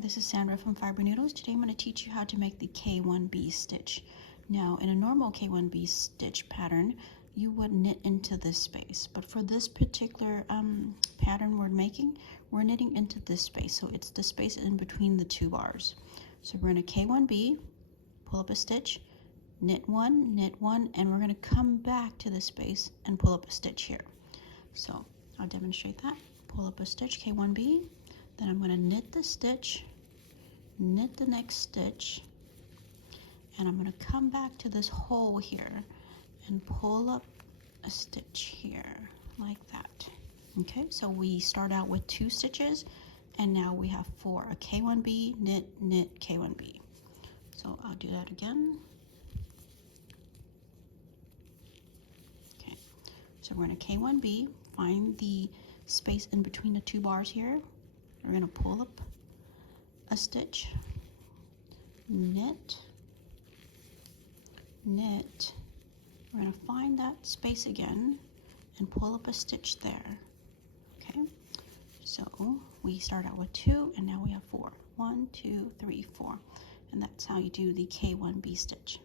this is Sandra from Fiber Noodles. Today I'm going to teach you how to make the K1B stitch. Now, in a normal K1B stitch pattern, you would knit into this space, but for this particular pattern we're knitting into this space, so it's the space in between the two bars. So we're going to K1B, pull up a stitch, knit one, and we're going to come back to this space and pull up a stitch here. So I'll demonstrate that. Pull up a stitch, K1B, then I'm going to knit the stitch, knit the next stitch, and I'm going to come back to this hole here and pull up a stitch here like that. Okay, so we start out with 2 stitches and now we have 4. A K1B, knit, knit, K1B. So I'll do that again. Okay, so we're going to K1B, find the space in between the 2 bars here. We're going to pull up a stitch, knit, knit. We're going to find that space again and pull up a stitch there. Okay, so we start out with 2 and now we have 4. 1, 2, 3, 4. And that's how you do the K1B stitch.